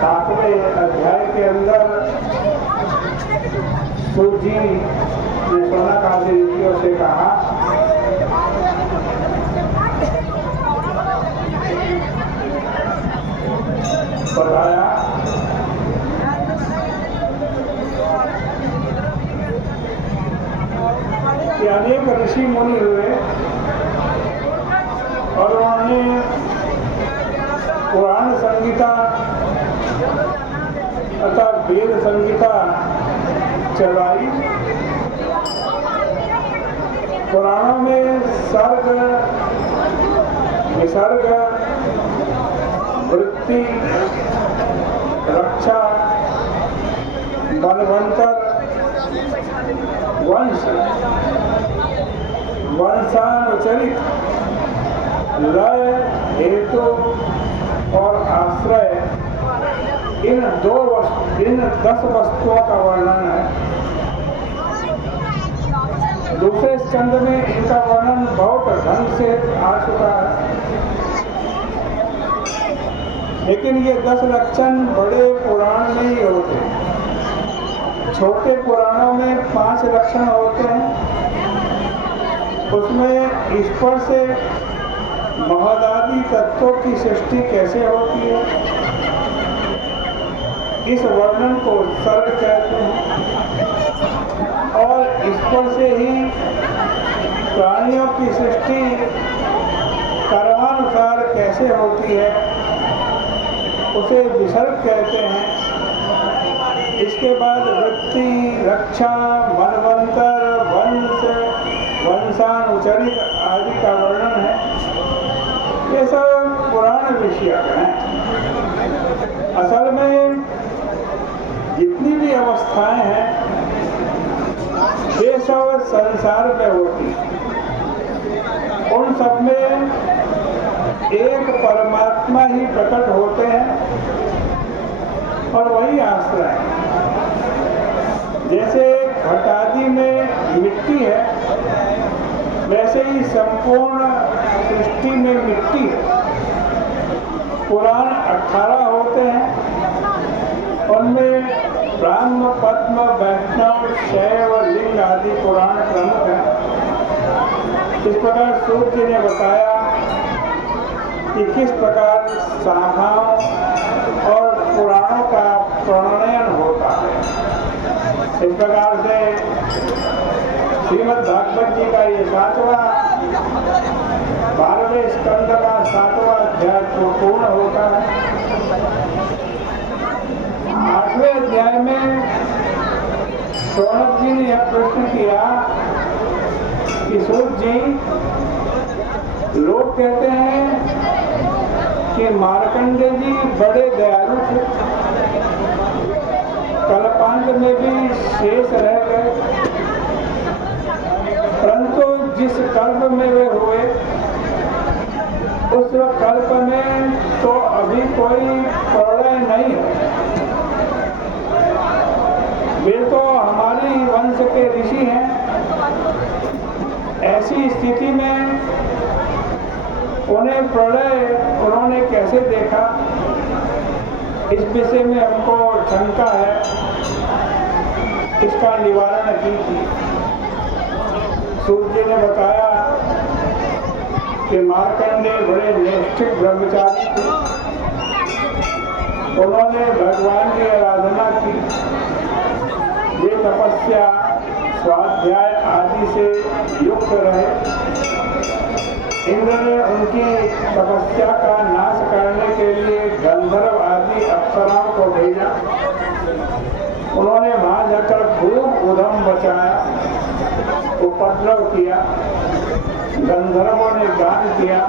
7वें अध्याय के अंदर सूत जी ने शौनकादि ऋषियों से कहा बताया कि अनेक ऋषि मुनि हुए और उन्होंने पुराण संहिता तथा वेद संहिता चलाई। पुराणों में सर्ग, विसर्ग, वृत्ति, रक्षा, मनवंतर, वंश, वंशानुचरित, लय, हेतु और आश्रय, इन 10 वस्तुओं का वर्णन है। दूसरे स्कंद में इनका वर्णन बहुत ढंग से आ चुका है, लेकिन ये 10 लक्षण बड़े पुराण में ही होते हैं। छोटे पुराणों में 5 लक्षण होते हैं। उसमें ईश्वर से महदादि तत्वों की सृष्टि कैसे होती है, इस वर्णन को सर्ग कहते हैं। और ईश्वर से ही प्राणियों की सृष्टि कर्मानुसार कैसे होती है, उसे विसर्ग कहते हैं। इसके बाद वृत्ति, रक्षा, मनवंतर, वंश, वंशानुचरित आदि का वर्णन है। ये सब पुराण विषय हैं। असल में जितनी भी अवस्थाएं हैं ये सब संसार में होती हैं। उन सब में एक परमात्मा ही प्रकट होते हैं और वही आश्रय है। जैसे घटादि में मिट्टी है, वैसे ही संपूर्ण सृष्टि में मिट्टी है। पुराण 18 होते हैं, उनमें ब्राह्म, पद्म, वैष्णव, शैव, लिंग आदि पुराण प्रमुख हैं। इस प्रकार सूत जी ने बताया कि किस प्रकार शाखाओं और पुराणों का प्रणयन होता है। इस प्रकार से श्रीमद् भागवत जी का ये 7वां 12वें स्कंद का 7वां अध्याय पूर्ण होता है। 8वें अध्याय में शौनक जी ने यह प्रश्न किया कि सूत जी, लोग कहते हैं कि मार्कंडेय जी बड़े दयालु थे, कल्पांत में भी शेष रह गए, परंतु जिस कल्प में वे हुए उस कल्प में तो अभी कोई प्रलय नहीं है। वे तो हमारी वंश के ऋषि हैं। ऐसी स्थिति में उन्हें प्रलय उन्होंने कैसे देखा, इस विषय में हमको शंका है। इसका निवारण कीजिए। सूत जी ने बताया कि मार्कंडेय बड़े निष्ठिक ब्रह्मचारी थे। उन्होंने भगवान की आराधना की। वे तपस्या, स्वाध्याय आदि से युक्त रहे। इंद्र ने उनकी तपस्या का नाश करने के लिए गंधर्व आदि अप्सराओं को भेजा। उन्होंने वहां जाकर खूब उधम मचाया, उपद्रव किया। गंधर्वों ने गान किया,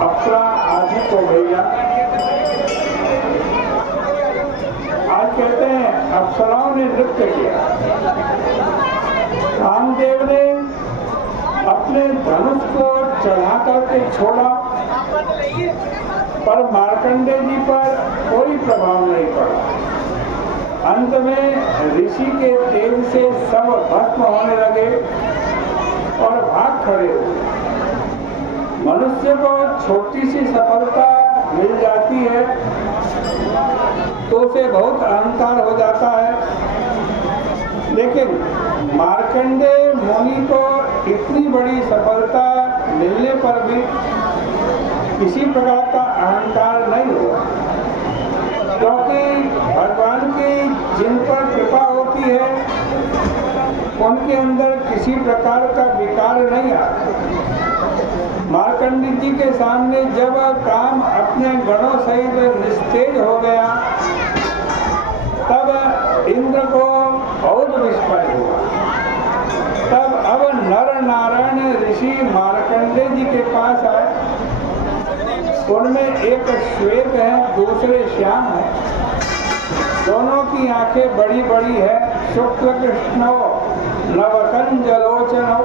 अप्सरा आदि को भेजा। आज कहते हैं अप्सराओं ने नृत्य किया। कामदेव ने अपने धनुष को चढ़ा करके छोड़ा, पर मार्कंडेय जी पर कोई प्रभाव नहीं पड़ा। अंत में ऋषि के तेज से सब भस्म होने लगे और भाग खड़े हुए। मनुष्य को छोटी सी सफलता मिल जाती है तो उसे बहुत अहंकार हो जाता है, लेकिन मार्कंडेय मुनि को इतनी बड़ी सफलता मिलने पर भी किसी प्रकार का अहंकार नहीं हुआ, क्योंकि भगवान की जिन पर कृपा होती है उनके अंदर किसी प्रकार का विकार नहीं आता। मार्कंडेय जी के सामने जब काम अपने गणों सहित निस्तेज हो गया तब इंद्र को बहुत विस्मय हुआ। तब अब नर नारायण ऋषि मार्कंडेय जी के पास आए। उनमें एक श्वेत है, दूसरे श्याम है। दोनों की आंखें बड़ी बड़ी है। शुक्ल कृष्णो नवकंजलोचनो,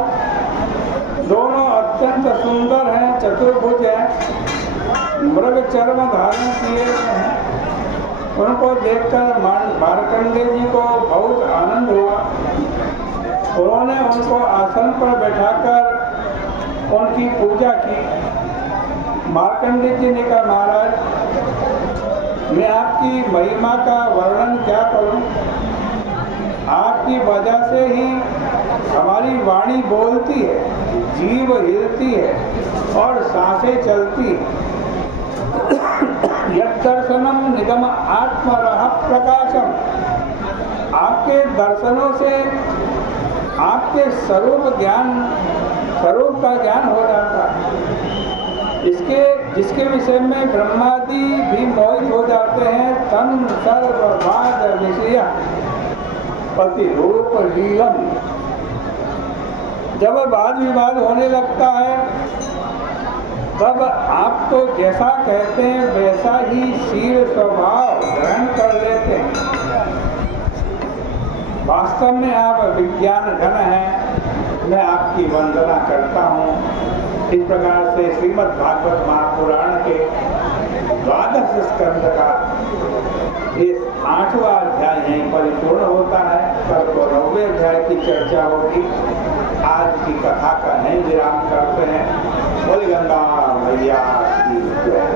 दोनों अत्यंत सुंदर हैं, चतुर्भुज हैं, मृग चर्म धारण किए हैं। उनको देखकर मार्कंडेय जी को बहुत आनंद हुआ। उन्होंने उनको आसन पर बैठाकर उनकी पूजा की। मार्कंडेय जी ने कहा, महाराज मैं आपकी महिमा का वर्णन क्या करूं? आपकी वजह से ही हमारी वाणी बोलती है, जीव हिलती है और सांसें चलती है। यद्दर्शनम निगम आत्मरह प्रकाशम, आपके दर्शनों से आपके स्वरूप का ज्ञान हो जाता है। जिसके विषय में ब्रह्मादि भी मोहित हो जाते हैं। तन सर्ववाद विषय प्रतिरूप लीलम, जब वाद विवाद होने लगता है तब आप तो जैसा कहते हैं वैसा ही शील स्वभाव ग्रहण कर लेते हैं। वास्तव में आप विज्ञान घन हैं। मैं आपकी वंदना करता हूँ। इस प्रकार से श्रीमद् भागवत महापुराण के 12 स्कंद का इस 8वां अध्याय यहीं परिपूर्ण होता है। कल को 9वें अध्याय की चर्चा होगी। आज की कथा का यहीं विराम करते हैं। बोले गंगा मैया की जय।